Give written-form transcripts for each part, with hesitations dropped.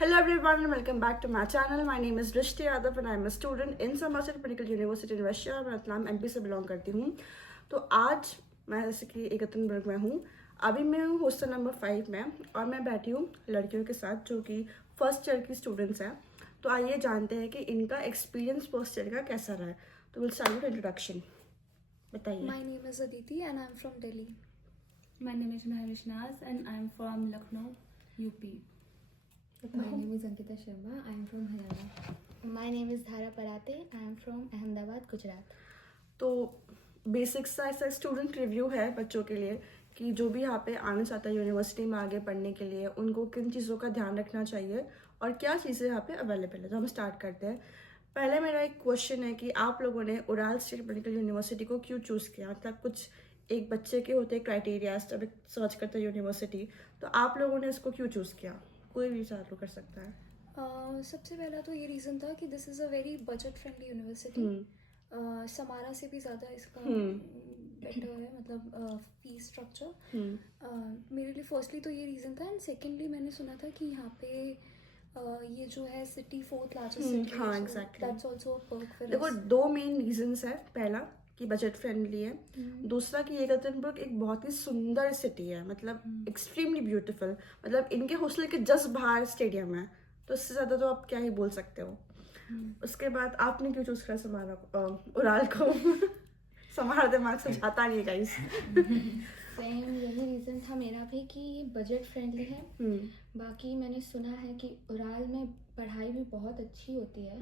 Hello everyone and welcome back to my channel. My name is Drishti Yadav and I am a student in Samarkand Medical University in Russia. मैं Ratlam MP से belong करती हूँ. तो आज मैं जैसे कि एकत्रिनबर्ग में हूँ. अभी मैं हूँ हॉस्टल नंबर 5 में और मैं बैठी हूँ लड़कियों के साथ जो कि फर्स्ट ईयर की स्टूडेंट्स हैं. तो आइए जानते हैं कि इनका एक्सपीरियंस फर्स्ट ईयर का कैसा रहा है. तो विल स्टार्ट विद इंट्रोडक्शन. बताइए. My name is Aditi and I'm from Delhi. My name is Maharish Naz and I'm from Lucknow, UP. My name is Ankita Sharma. I am from Haryana. My name is Dhara Parate. I am from Ahmedabad, Gujarat. तो basic सा ऐसा student review है बच्चों के लिए कि जो भी यहाँ पे आना चाहता है यूनिवर्सिटी में आगे पढ़ने के लिए उनको किन चीज़ों का ध्यान रखना चाहिए और क्या चीज़ें यहाँ पे अवेलेबल है. तो हम स्टार्ट करते हैं. पहले मेरा एक क्वेश्चन है कि आप लोगों ने उराल स्टेट मेडिकल यूनिवर्सिटी को क्यों चूज़ किया. मतलब कुछ एक बच्चे के होते क्राइटेरिया जब सर्च करते हैं यूनिवर्सिटी, तो आप लोगों ने इसको क्यों चूज़ किया. कोई भी चालू कर सकता है. सबसे पहला तो ये रीज़न था कि this is a very budget friendly university. Samara से भी ज़्यादा इसका बेटर है, मतलब फीस स्ट्रक्चर. मेरे लिए फर्स्टली तो ये रीज़न था एंड सेकेंडली मैंने सुना था कि यहाँ पे ये जो है सिटी 4th लार्जेस्ट सिटी. हाँ, exactly. That's also a perk for देखो, दो मेन रीजंस है. पहला कि बजट फ्रेंडली है. दूसरा कि एकत्रिनबर्ग एक बहुत ही सुंदर सिटी है, मतलब एक्सट्रीमली ब्यूटीफुल. मतलब इनके हॉस्टल के जस्ट बाहर स्टेडियम है, तो इससे ज़्यादा तो आप क्या ही बोल सकते हो. उसके बाद आपने क्यों चूज करा समारा उराल को. समारा दिमाग से जाता नहीं है गाइस. सेम यही रीज़न था मेरा भी कि बजट फ्रेंडली है. बाकी मैंने सुना है कि उराल में पढ़ाई भी बहुत अच्छी होती है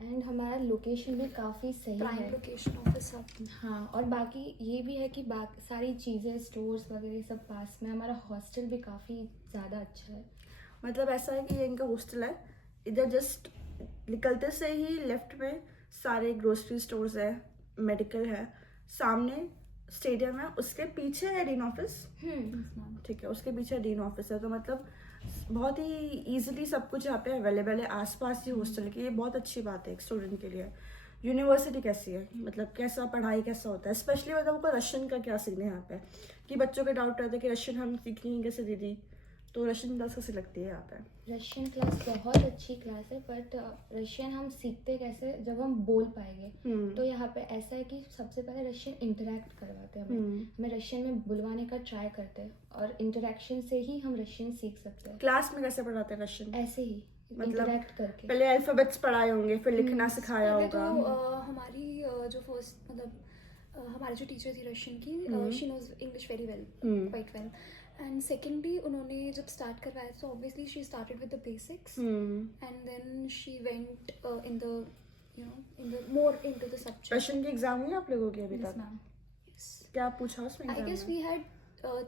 एंड हमारा लोकेशन भी काफ़ी सही प्राइम है. लोकेशन ऑफिस सब. हाँ, और बाकी ये भी है कि सारी चीज़ें स्टोर्स वगैरह सब पास में. हमारा हॉस्टल भी काफ़ी ज़्यादा अच्छा है. मतलब ऐसा है कि ये इनका हॉस्टल है. इधर जस्ट निकलते से ही लेफ्ट में सारे ग्रोसरी स्टोर्स है, मेडिकल है, सामने स्टेडियम है, उसके पीछे है डीन ऑफिस. ठीक है, उसके पीछे डीन ऑफिस है. तो मतलब बहुत ही इजीली सब कुछ यहाँ पे अवेलेबल है आसपास ही हॉस्टल की. ये बहुत अच्छी बात है एक स्टूडेंट के लिए. यूनिवर्सिटी कैसी है, मतलब कैसा पढ़ाई कैसा होता है. स्पेशली मतलब उनको रशियन का क्या सीन है यहाँ पे कि बच्चों के डाउट रहता है कि रशियन हम सीखेंगे कैसे दीदी. तो रशियन क्लास कैसी लगती है यहाँ पे. रशियन क्लास बहुत अच्छी क्लास है, बट रशियन हम सीखते कैसे जब हम बोल पाएंगे. तो यहाँ पे ऐसा है कि सबसे पहले रशियन इंटरेक्ट करवाते हैं हमें रशियन में बुलवाने का ट्राई करते हैं और इंटरेक्शन से ही हम रशियन सीख सकते हैं. क्लास में कैसे पढ़ाते हैं रशियन. ऐसे ही मतलब इंटरेक्ट करके. पहले अल्फाबेट्स पढ़ाए होंगे, फिर लिखना सिखाया पहले तो होगा. हमारी जो फर्स्ट मतलब हमारी जो टीचर थी रशियन की, she knows English very well, quite well. And secondly उन्होंने जब स्टार्ट करवाया तो obviously she started with the basics and then she went in the more into the subject. Russian की एग्जाम हुई आप लोगों की अभी Yes, तक. ma'am. क्या पूछा उसमें I एग्जाम guess में. we had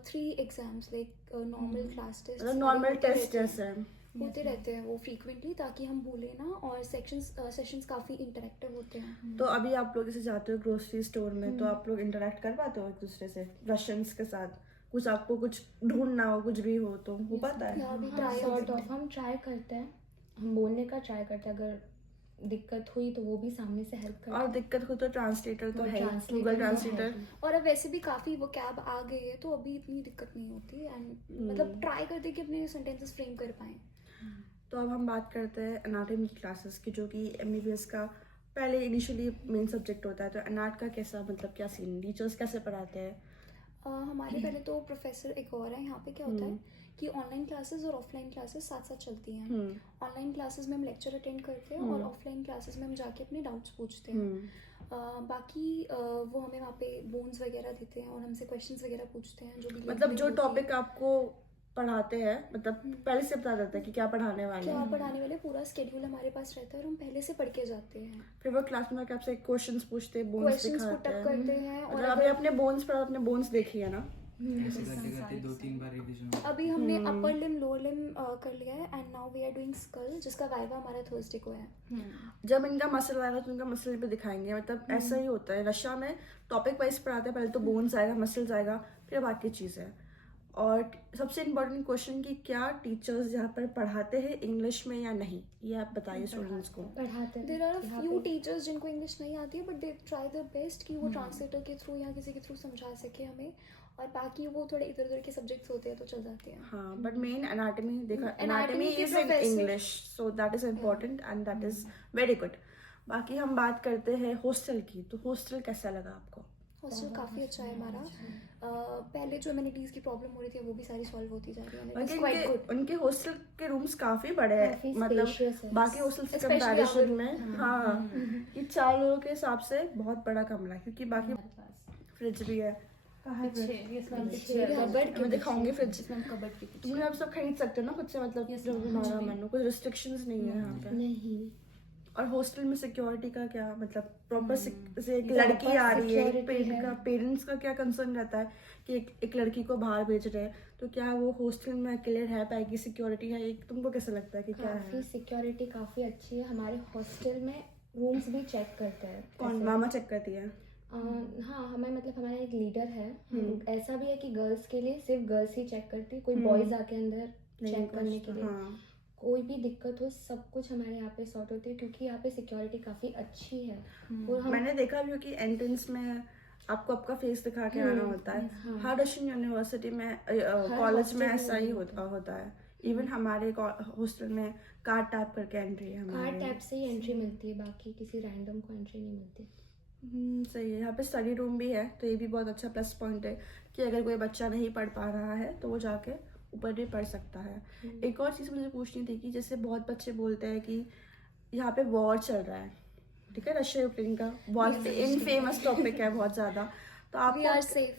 3 exams like normal class tests. मतलब नॉर्मल होते टेस्ट रहते हैं. जैसे. होते रहते हैं वो फ्रीक्वेंटली, ताकि हम भूले ना. और सेशंस काफ़ी इंटरेक्टिव होते हैं. तो अभी आप लोग जैसे जाते हो ग्रोसरी स्टोर में, तो आप लोग इंटरेक्ट कर पाते हो एक दूसरे से रशियंस के साथ. कुछ आपको कुछ ढूंढना हो, कुछ भी हो तो हो पाता है. या भी हाँ, ट्राई सॉर्ट ऑफ हम ट्राई करते हैं, हम बोलने का ट्राई करते हैं. अगर दिक्कत हुई तो वो भी सामने से हेल्प करते और हैं. दिक्कत हो तो ट्रांसलेटर तो और है, translator गूगल तो ट्रांसलेटर. है. और अब वैसे भी काफ़ी वो कैब आ गई है तो अभी इतनी दिक्कत नहीं होती. एंड मतलब ट्राई करते कि अपने सेंटेंसेस फ्रेम कर पाएँ. तो अब हम बात करते हैं एनाटॉमी क्लासेस की, जो कि एमबीबीएस का पहले इनिशियली मेन सब्जेक्ट होता है. तो एनाट का कैसा, मतलब क्या सीन, टीचर्स कैसे पढ़ाते हैं. हमारे पहले तो प्रोफेसर एक और है. यहाँ पे क्या होता है कि ऑनलाइन क्लासेस और ऑफलाइन क्लासेस साथ साथ चलती हैं. ऑनलाइन क्लासेस में हम लेक्चर अटेंड करते हैं और ऑफलाइन क्लासेस में हम जाके अपने डाउट्स पूछते हैं. बाकी वो हमें वहाँ पे बोन्स वगैरह देते हैं और हमसे क्वेश्चंस वगैरह पूछते हैं. जो भी मतलब जो टॉपिक आपको पढ़ाते हैं, मतलब पहले से बता देता है कि क्या पढ़ाने वाले क्या हैं. पढ़ाने वाले, पूरा स्केड्यूल हमारे पास रहता है और हम पहले से पढ़ के जाते हैं. फिर वो क्लास में आके आपसे क्वेश्चंस पूछते हैं, बोन्स क्वेश्चंस पुट दिखाते अप हैं. करते हैं. और मतलब अभी अपने बोन्स पर अपने बोन्स देखिए ना. ऐसे करते करते 2-3 बार रिवीजन हो. अभी हमने अपर लिम लोअर लिम कर लिया है and now we are doing skull, जिसका वाइवा हमारा थर्सडे को है. जब इनका मसल आएगा तो इनका मसल पे दिखाएंगे. मतलब ऐसा ही होता है रशिया में. टॉपिक वाइज पढ़ाते हैं, पहले तो बोन्स आएगा, मसल्स आएगा, फिर बाकी चीज़ है. और सबसे इम्पोर्टेंट क्वेश्चन कि क्या टीचर्स यहाँ पर पढ़ाते हैं इंग्लिश में या नहीं, ये आप बताइए स्टूडेंट्स को. पढ़ाते हैं. There are a few teachers जिनको इंग्लिश नहीं आती है but they try their best कि वो ट्रांसलेटर के थ्रू या किसी के थ्रू समझा सके हमें. और बाकी वो थोड़े इधर उधर के सब्जेक्ट्स होते हैं तो चल जाते हैं. हाँ बट मेन एनाटमी देखा, Anatomy एनाटमी के is in professor- English so that is important and that is very good. बाकी हम बात करते हैं हॉस्टल की. तो हॉस्टल कैसा लगा आपको? हॉस्टल काफ़ी अच्छा है हमारा. पहले जो एमिनिटीज़ की प्रॉब्लम हो रही थी वो भी सारी सॉल्व होती जा रही है. बाकी It's quite good. उनके हॉस्टल के रूम्स काफी बड़े हैं, काफी मतलब spacious है. बाकी हॉस्टल से Especially कंपैरिजन our में. हाँ कि 4 लोगों के हिसाब से बहुत बड़ा कमरा है, क्योंकि बाकी फ्रिज भी है. कहाँ है फ्रिज? मैं दिखाऊंगी फ्रिज. तुम आप सब खरीद सकते हो ना खुद से, मतलब जो हमारा मन हो, कुछ रिस्ट्रिक्शंस नहीं है यहाँ पे. नहीं. और हॉस्टल में सिक्योरिटी का क्या, मतलब प्रॉपर से एक Proper लड़की आ रही है, security है. पेरेंट्स का क्या कंसर्न रहता है कि एक लड़की को बाहर भेज रहे हैं, तो क्या वो हॉस्टल में अकेले रह पाएगी? सिक्योरिटी है एक, तुमको कैसा लगता है कि क्या काफी है? सिक्योरिटी काफी अच्छी है. हमारे हॉस्टल में रूम्स भी चेक करते हैं. कौन ऐसे. मामा चेक करती है? हाँ, हमें मतलब हमारा एक लीडर है. ऐसा भी है कि गर्ल्स के लिए सिर्फ गर्ल्स ही चेक करती है. कोई बॉयज आके अंदर चेक करने के लिए. हाँ. कोई भी दिक्कत हो सब कुछ हमारे यहाँ पे सॉर्ट होती है, क्योंकि यहाँ पे सिक्योरिटी काफी अच्छी है. और हम मैंने देखा भी हो कि एंट्रेंस में आपको आपका फेस दिखा के आना होता है. हर रशियन यूनिवर्सिटी में, कॉलेज में hostel ऐसा ही में होता है. इवन हमारे हॉस्टल में कार्ड टैप करके एंट्री है कार्ड हमारे. टैप से ही एंट्री मिलती है, बाकी किसी रैंडम को एंट्री नहीं मिलती. सही है. यहाँ पे स्टडी रूम भी है, तो ये भी बहुत अच्छा प्लस पॉइंट है कि अगर कोई बच्चा नहीं पढ़ पा रहा है तो वो जाके ऊपर भी पढ़ सकता है. एक और चीज़ मुझे पूछनी थी कि जैसे बहुत बच्चे बोलते हैं कि यहाँ पे वॉर चल रहा है, ठीक है, रशिया यूक्रेन का बहुत इनफेमस टॉपिक है बहुत ज़्यादा. तो We are आपको safe.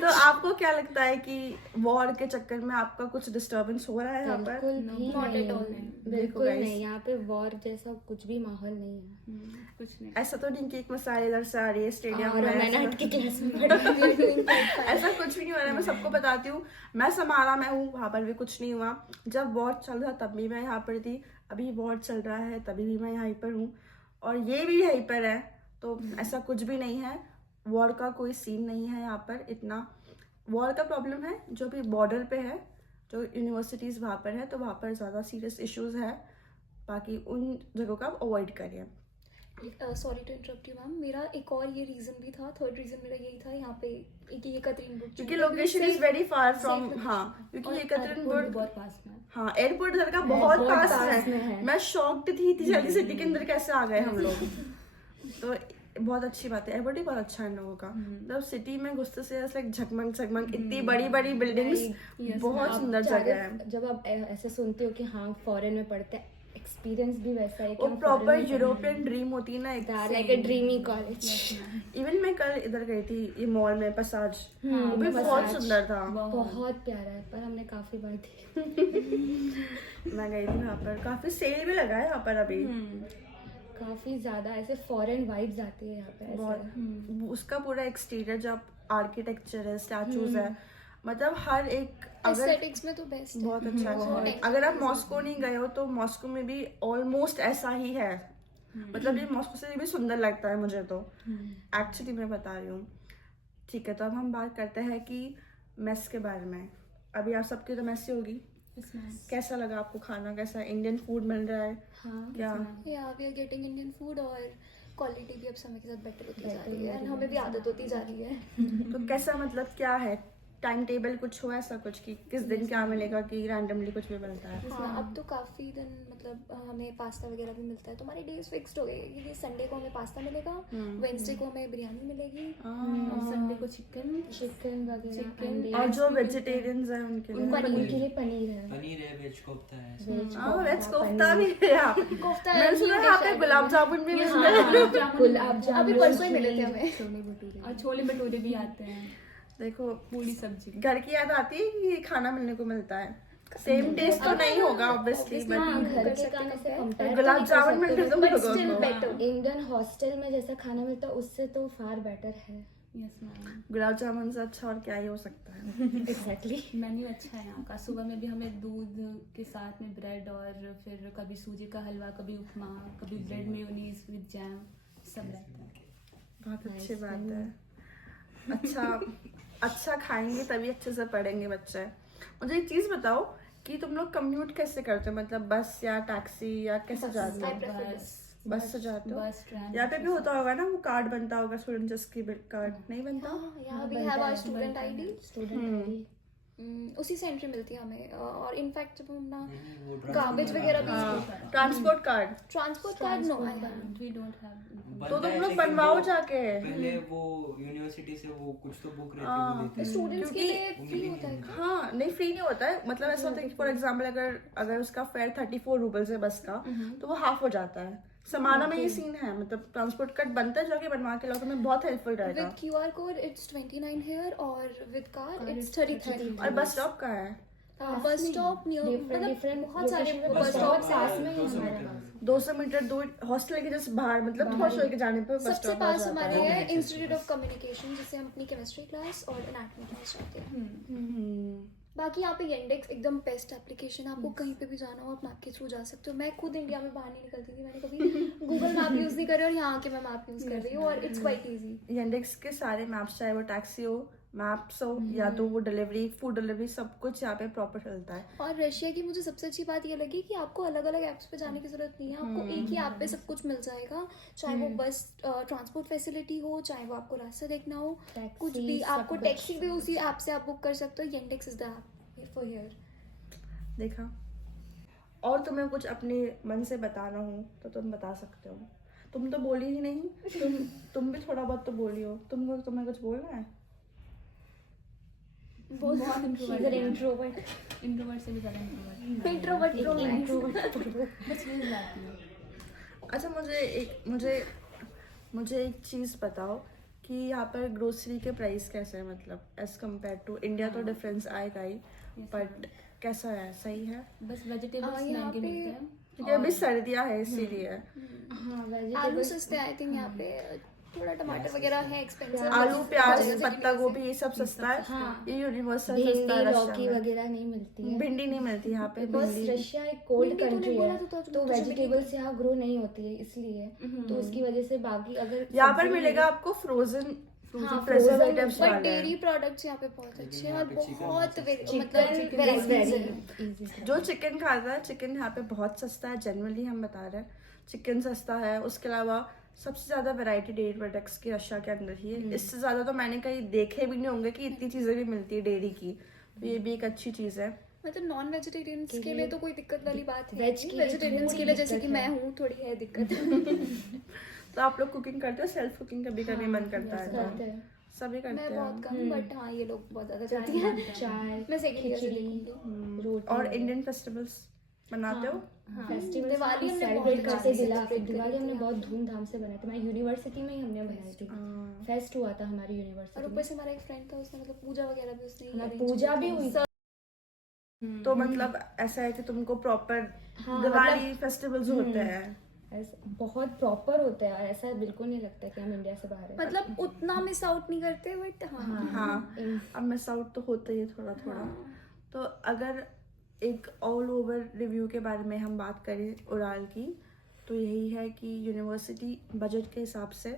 तो आपको क्या लगता है कि वॉर के चक्कर में आपका कुछ डिस्टर्बेंस हो रहा है यहाँ पर? बिल्कुल भी not नहीं. at all. बिल्कुल guys. नहीं. यहाँ पे वॉर जैसा कुछ भी माहौल नहीं है. कुछ नहीं. ऐसा तो नहीं कि एक मिसाइल इधर से आ रही है स्टेडियम और में, मैंने ऐसा- 8 की क्लास में पढ़ा. ऐसा कुछ भी नहीं हो रहा है. मैं सबको बताती हूँ, मैं समारा में हूँ, वहाँ पर भी कुछ नहीं हुआ. जब वॉर चल रहा तब भी मैं यहाँ पर थी, अभी वॉर चल रहा है तभी भी मैं यहीं पर हूँ, और ये भी यहीं पर है. तो ऐसा कुछ भी नहीं है. वॉर का कोई सीन नहीं है यहाँ पर. इतना वॉर का प्रॉब्लम है जो भी बॉर्डर पे है, जो यूनिवर्सिटीज़ वहाँ पर है, तो वहाँ पर ज़्यादा सीरियस इश्यूज है. बाकी उन जगहों का अवॉइड करिए. Sorry to interrupt you ma'am. मेरा एक और ये रीज़न भी था, थर्ड रीज़न मेरा यही था यहाँ पे कि ये कतरीनबुर्ग क्योंकि location is very far from. safe हाँ, क्योंकि ये एयरपोर्ट भी कतरीनबर्ग, बहुत पास में है. हाँ एयरपोर्ट इधर का बहुत बहुत पास पास में है. है. मैं शॉक्ड थी इतनी जल्दी सिटी के अंदर कैसे आ गए हम लोग. तो बहुत अच्छी बात है. एयरपोर्ट ही बहुत अच्छा है इन लोगों का. मतलब सिटी में घुसते से ऐसे झकमक झकमक इतनी बड़ी बड़ी बिल्डिंग्स, Yes, बहुत ma'am. सुंदर जगह है. जब आप ऐसे सुनते हो कि हाँ फॉरेन में पढ़ते हैं, एक्सपीरियंस भी वैसा है कि वो हम प्रॉपर foreign में यूरोपियन ड्रीम होती है ना एक. लाइक अ ड्रीमी कॉलेज. इवन मैं कल इधर गई थी ये मॉल में पसाज, हाँ, वो भी बहुत Passage. सुंदर था. बहुत प्यारा है, पर हमने काफी बार देखा. मैं गई थी वहाँ पर, काफी सेल भी लगा है यहाँ पर अभी. काफी ज्यादा ऐसे फॉरेन वाइब्स आती है यहाँ पे. ऐसा है. बहुत उसका पूरा एक्सटीरियर, जब आर्किटेक्चर है, स्टैचूज है, मतलब हर एक, अगर एस्थेटिक्स में तो बेस्ट है. बहुत अच्छा है. अगर आप मॉस्को नहीं गए हो तो मॉस्को में भी ऑलमोस्ट ऐसा ही है. मतलब ये मॉस्को से भी सुंदर लगता है मुझे तो, एक्चुअली मैं बता रही हूँ. ठीक है, तो अब हम बात करते हैं कि मेस के बारे में. अभी आप सबकी तो मेस ही होगी. Yes, ma'am. कैसा लगा आपको खाना? कैसा इंडियन फूड मिल रहा है? हाँ. क्या या we are getting Indian food और क्वालिटी भी अब समय के साथ बेटर होती जा रही है, एंड हमें भी आदत होती जा रही है. तो कैसा, मतलब क्या है टाइम टेबल, कुछ हो ऐसा कुछ कि किस दिन क्या मिलेगा, कि रैंडमली कुछ भी मिलता है? हाँ, अब तो काफ़ी दिन मतलब हमें पास्ता वगैरह भी मिलता है, तो हमारे डेज फिक्स्ड हो गए कि संडे को हमें पास्ता मिलेगा, वेंसडे को हमें बिरयानी मिलेगी. और संडे को चिकन. चिकन वगैरह. Chicken. अंडे. और जो वेजिटेरियंस हैं उनके लिए उनके लिए पनीर है. पनीर है, वेज कोफ्ता है. वेज हाँ, वेज कोफ्ता भी है यहाँ पे. कोफ्ता मैंने सुना है यहाँ पे गुलाब जामुन भी मिलते हैं. गुलाब जामुन अभी परसों ही मिले थे हमें. छोले भटूरे. और छोले भटूरे भी आते हैं. देखो, पूरी सब्जी. घर की याद आती है कि खाना मिलने को मिलता है. सेम टेस्ट तो नहीं होगा ऑब्वियसली, हाँ, बट घर के खाने से कंपेयर गुलाब जामुन मिलते तो But लोगों still को. better. इंडियन हॉस्टल में जैसा खाना मिलता है उससे तो फार बेटर है. Yes ma'am. गुलाब जामुन से अच्छा और क्या ही हो सकता है. एग्जैक्टली. मेन्यू अच्छा है यहाँ का. सुबह में भी हमें दूध के साथ में ब्रेड, और फिर कभी सूजी का हलवा, कभी उपमा, कभी ब्रेड मेयोनीज विद जैम, सब रहता है. बहुत अच्छी बात है. अच्छा खाएंगे तभी अच्छे से पढ़ेंगे बच्चे. मुझे एक चीज बताओ कि तुम लोग कम्यूट कैसे करते हो, मतलब बस या टैक्सी या कैसे जाते I हो? prefer बस बस से जाते हो? बस ट्रेन यहाँ पे भी होता होगा ना, वो कार्ड बनता होगा स्टूडेंट जिसकी कार्ड नहीं बनता? हाँ, यहाँ भी have our student ID, student ID उसी से एंट्री मिलती है हमें। और इनफैक्ट जब हम अपना वो गार्बेज वगैरह भी, transport card transport card no, we don't have. तो तुम लोग बनवाओ जाके। पहले वो यूनिवर्सिटी से वो कुछ तो बुक रहती है वो देते हैं। स्टूडेंट्स के लिए फ्री होता है। हाँ नहीं, फ्री नहीं होता है, मतलब ऐसा होता है कि फॉर एग्जाम्पल अगर उसका फेयर 34 रूपल्स है बस का, तो वो हाफ हो जाता है। समाना में ये सीन है, मतलब ट्रांसपोर्ट कार्ड बनता है, जाके बनवा के लाओ, तो मैं बहुत हेल्पफुल रहेगा। With QR code it's 29 here और विद कार इट्स 33। और बस स्टॉप का है बस स्टॉप नियर, मतलब बहुत सारे बस स्टॉप स्टॉप पास में ही हमारे पास 200 मीटर दूर हॉस्टल के जस्ट बाहर, मतलब थोड़ा सा के जाने पे बस सबसे स्टॉप पास हमारे है इंस्टीट्यूट ऑफ कम्युनिकेशन, जिससे हम अपनी केमिस्ट्री क्लास और एनाटॉमी क्लास जाते हैं। बाकी यहाँ पे Yandex एकदम बेस्ट एप्लीकेशन, आपको कहीं पे भी जाना हो आप मैप के थ्रू जा सकते हो। मैं खुद इंडिया में बाहर नहीं निकलती थी, मैंने कभी गूगल मैप यूज़ नहीं कर रही और यहाँ के मैं मैप यूज़ कर रही हूँ और इट्स क्वाइट ईजी। Yandex के सारे मैप्स, चाहे वो टैक्सी हो, मैप्स हो, या तो वो डिलीवरी, फूड डिलीवरी, सब कुछ यहाँ पे प्रॉपर चलता है। और रशिया की मुझे सबसे अच्छी बात ये लगी कि आपको अलग अलग ऐप्स पे जाने की जरूरत नहीं है, आपको एक ही ऐप पे सब कुछ मिल जाएगा, चाहे वो बस ट्रांसपोर्ट फैसिलिटी हो, चाहे वो आपको रास्ता देखना हो, कुछ भी, आपको टैक्सी भी उसी ऐप से आप बुक कर सकते हो। Yandex is the app for here. देखा। और तुम्हें कुछ अपने मन से बताना हो तो तुम बता सकते हो। तुम तो बोली ही नहीं, तुम भी थोड़ा बहुत तो बोली हो। तुम्हें कुछ बोलना है? बहुत इंट्रोवर्ट इंट्रोवर्ट से भी ज़्यादा इंट्रोवर्ट बस ये लाती है। अच्छा, मुझे एक चीज़ बताओ कि यहाँ पर ग्रोसरी के प्राइस कैसे है, मतलब एज कम्पेयर टू इंडिया? तो डिफरेंस आएगा ही, बट कैसा है? सही है? बस वेजिटेबल्स यहाँ महंगे पे- मिलते हैं क्योंकि अभी सर्दियाँ है इसीलिए। हाँ आलू वेजिटेबल्स सस्ते आई थिंक यहाँ पे, थोड़ा टमाटर वगैरह है एक्सपेंसिव। आलू, प्याज, पत्ता गोभी, ये सब सस्ता है। हाँ। ये यूनिवर्सल भिंडी सस्ता है लौकी रशिया में। वगैरह नहीं मिलती है। भिंडी नहीं मिलती यहाँ पे। बिकॉज भिंडी रशिया एक कोल्ड भिंडी तूने कंट्री बोला है, तो तो वेजिटेबल्स यहाँ ग्रो नहीं होती है, इसलिए तो उसकी वजह से बाकी अगर यहाँ पर सब्जी मिलेगा आपको फ्रोजन हाँ, प्रिजर्वेटिव्स बट वाले। डेयरी प्रोडक्ट्स यहाँ पे बहुत अच्छे हैं और बहुत चिकन मतलब इज varieties वेरी हैं। इजी। जो चिकन खाता है, चिकन यहाँ पे बहुत सस्ता है, जनरली हम बता रहे हैं, चिकन सस्ता है। उसके अलावा सबसे ज्यादा वैरायटी डेयरी प्रोडक्ट्स की रशिया के अंदर ही है। इससे ज्यादा तो मैंने कहीं देखे भी नहीं होंगे कि इतनी चीजें भी मिलती है डेयरी की, तो ये भी एक अच्छी चीज है। मतलब नॉन वेजिटेरियंस के लिए तो कोई दिक्कत वाली बात है वेज के लिए वेजिटेरियंस थोड़ी के लिए जैसे दिक्कत कि है। मैं हूँ थोड़ी है दिक्कत। तो आप लोग कुकिंग करते हो? सेल्फ कुकिंग कभी कभी मन करता है करते तो हैं सभी करते मैं हैं। बहुत कम, बट हाँ ये लोग बहुत ज्यादा करती हैं। चाय मैं सेकंड ईयर से खिचड़ी देखूंगी। रोटी और इंडियन फेस्टिवल्स मनाते हो? फेस्टिवल दिवाली हमने सेलिब्रेट बहुत करते अच्छे से दिला celebrate दिवाली करी हमने थी। बहुत धूमधाम से बनाई थी। हमारी यूनिवर्सिटी में ही हमने बनाई थी। फेस्ट हुआ था हमारी और यूनिवर्सिटी ऊपर में। से हमारा एक फ्रेंड था, उसने मतलब पूजा वगैरह भी उसने हमारी arrange पूजा की भी थी। हुई। तो मतलब ऐसा है कि तुमको प्रॉपर हाँ, दिवाली फेस्टिवल्स होते हैं? बहुत प्रॉपर होते हैं और ऐसा बिल्कुल नहीं लगता कि हम इंडिया से बाहर हैं। मतलब उतना मिस आउट नहीं करते, बट हाँ हाँ, अब मिस आउट तो होता ही है थोड़ा थोड़ा। तो अगर एक ऑल ओवर रिव्यू के बारे में हम बात करें उड़ाल की, तो यही है कि यूनिवर्सिटी बजट के हिसाब से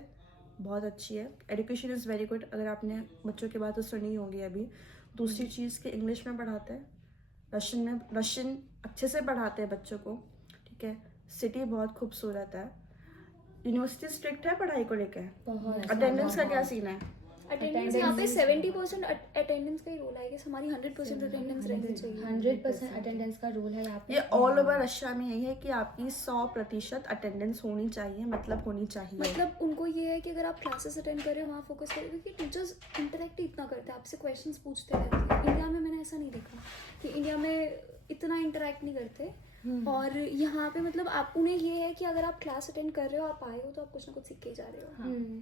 बहुत अच्छी है। Education is very good. अगर आपने बच्चों की बातें सुनी होगी अभी। दूसरी चीज़ कि इंग्लिश में पढ़ाते हैं, रशियन अच्छे से पढ़ाते हैं बच्चों को, ठीक है। सिटी बहुत खूबसूरत है। यूनिवर्सिटी स्ट्रिक्ट है पढ़ाई को लेकर? बहुत अटेंडेंस का क्या सीन है? अटेंडेंस यहाँ पे 70% अटेंडेंस का ही रोल है कि हमारी 100% अटेंडेंस रहनी चाहिए। 100% अटेंडेंस का रूल है यहाँ पे। ये ऑल ओवर रशिया में यही है कि आपकी 100% अटेंडेंस होनी चाहिए, मतलब होनी चाहिए। मतलब उनको ये है कि अगर आप क्लासेस अटेंड कर रहे हो वहाँ फोकस करें, क्योंकि टीचर्स इंटरेक्ट इतना करते हैं आपसे, क्वेश्चंस पूछते रहते हैं। इंडिया में मैंने ऐसा नहीं देखा कि इंडिया में इतना इंटरेक्ट नहीं करते। और यहाँ पे मतलब आप उन्हें ये है कि अगर आप क्लास अटेंड कर रहे हो, आप आए हो, तो आप कुछ ना कुछ सीख के ही जा रहे हो।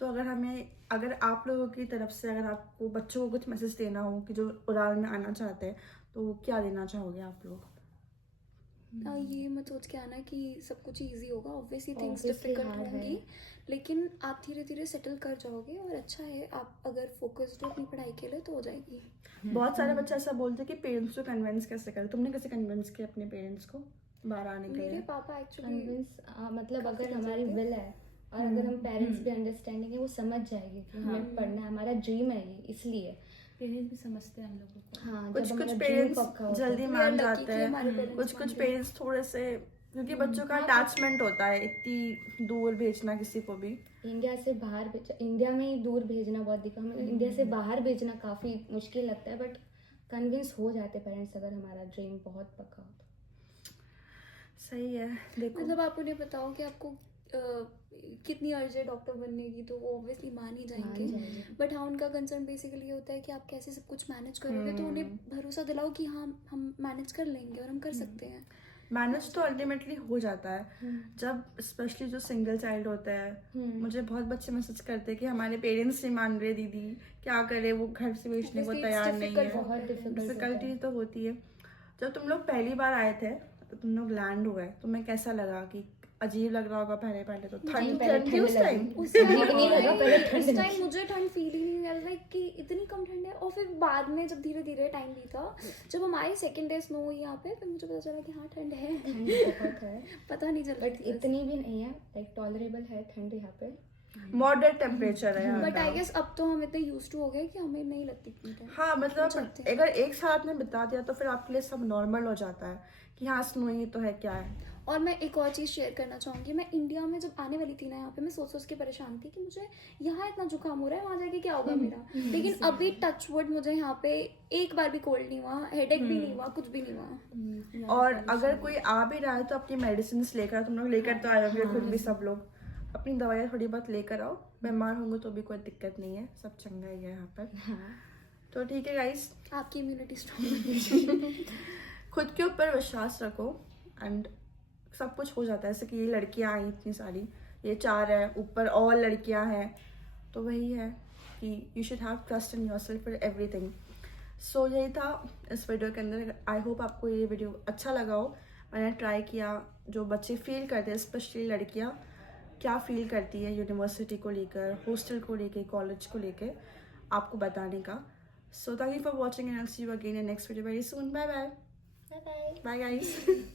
तो अगर आप लोगों की तरफ से अगर आपको बच्चों को कुछ मैसेज देना हो कि जो उड़ाल में आना चाहते हैं, तो क्या देना चाहोगे आप लोग? ये मत सोच के आना कि सब कुछ इजी होगा। Obviously things Obviously difficult hard है। होंगी, लेकिन आप धीरे धीरे सेटल कर जाओगे और अच्छा है। आप अगर फोकस्ड हो अपनी पढ़ाई के लिए तो हो जाएगी। बहुत सारे बच्चे ऐसा बोलते हैं कि पेरेंट्स को कन्विंस कैसे करें। तुमने कैसे कन्विंस किया अपने पेरेंट्स को बाहर आने के मेरे लिए? पापा एक्चुअली कन्विंस मतलब अगर हमारी विल है और अगर हम पेरेंट्स भी अंडरस्टैंडिंग है, वो समझ जाएगी कि हमें पढ़ना है, हमारा ड्रीम है ये, इसलिए पेरेंट्स भी समझते हैं हम लोगों को। हाँ कुछ जब कुछ हमारा ड्रीम पेरेंट्स पक्का होता है। जल्दी We are मान lucky जाते कि हमारे हैं, parents कुछ कुछ मानते हैं। पेरेंट्स थोड़े से क्योंकि बच्चों का अटैचमेंट होता है, इतनी दूर भेजना किसी को भी। इंडिया से बाहर इंडिया में ही दूर भेजना बहुत दिक्कत, हमें इंडिया से बाहर भेजना काफ़ी मुश्किल लगता है, बट कन्विंस हो जाते पेरेंट्स अगर हमारा ड्रीम बहुत पक्का हो तो। सही है। देखो मतलब आप उन्हें बताओ कि आपको कितनी अर्ज है डॉक्टर बनने की, तो वो ऑब्वियसली मान ही जाएंगे। बट हाँ, उनका कंसर्न बेसिकली ये होता है कि आप कैसे सब कुछ मैनेज करोगे, तो उन्हें भरोसा दिलाओ कि हाँ हम मैनेज कर लेंगे और हम कर सकते हैं। मैनेज तो अल्टीमेटली हो जाता है जब, स्पेशली जो सिंगल चाइल्ड होता है। मुझे बहुत बच्चे मैसेज करते हैं कि हमारे पेरेंट्स नहीं मान रहे, दीदी क्या करे, वो घर से भेजने को तैयार नहीं है। बहुत डिफिकल्टी तो होती है। जब तुम लोग पहली बार आए थे तो तुम लोग लैंड हुए, तुम्हें कैसा लगा? कि अजीब लग रहा होगा पहले तो ठंड थी उस टाइम? उस टाइम मुझे ठंड फील ही नहीं हुआ, लाइक कि इतनी कम ठंड है। और फिर बाद में जब धीरे धीरे टाइम बीता, जब हम आए सेकंड डे स्नो हुई यहाँ पे, फिर मुझे पता चला कि हाँ ठंड है, बहुत है, पता नहीं चल बट इतनी भी नहीं है, लाइक टॉलरेबल है ठंड यहाँ पे, मॉडरेट टेम्परेचर है। बट आई गेस अब तो हम इतने यूज्ड टू हो गए कि हमें नहीं लगती इतनी ठंड। हाँ मतलब अगर एक साथ में बिता दिया तो फिर आपके लिए सब नॉर्मल हो जाता है कि हाँ स्नोई तो है, क्या है। और मैं एक और चीज़ शेयर करना चाहूँगी, मैं इंडिया में जब आने वाली थी ना यहाँ पे, मैं सोच के परेशान थी कि मुझे यहाँ इतना जुकाम हो रहा है, वहाँ जाके क्या होगा मेरा। लेकिन अभी टच वुड मुझे यहाँ पे एक बार भी कोल्ड नहीं हुआ, हेडेक भी नहीं हुआ, कुछ भी नहीं हुआ। और अगर कोई आ भी रहा है तो अपनी मेडिसिन लेकर, तुम लोग लेकर तो आए होंगे खुद भी, सब लोग अपनी दवाइयाँ थोड़ी बहुत लेकर आओ। बीमार होंगे तो भी कोई दिक्कत नहीं है, सब चंगा ही है यहाँ पर। तो ठीक है गाइस, आपकी इम्यूनिटी स्ट्रॉन्ग। खुद के ऊपर विश्वास रखो एंड सब कुछ हो जाता है। जैसे कि ये लड़कियां आई इतनी सारी, ये 4 है, ऊपर और लड़कियां हैं, तो वही है कि you should have trust in yourself for everything. So यही था इस वीडियो के अंदर। आई होप आपको ये वीडियो अच्छा लगा हो। मैंने ट्राई किया जो बच्चे फील करते हैं, स्पेशली लड़कियां क्या फील करती है यूनिवर्सिटी को लेकर, हॉस्टल को लेकर, कॉलेज को लेकर, आपको बताने का। So thank you for watching and I will see you again in next video very soon. Bye bye. Bye bye. Bye guys.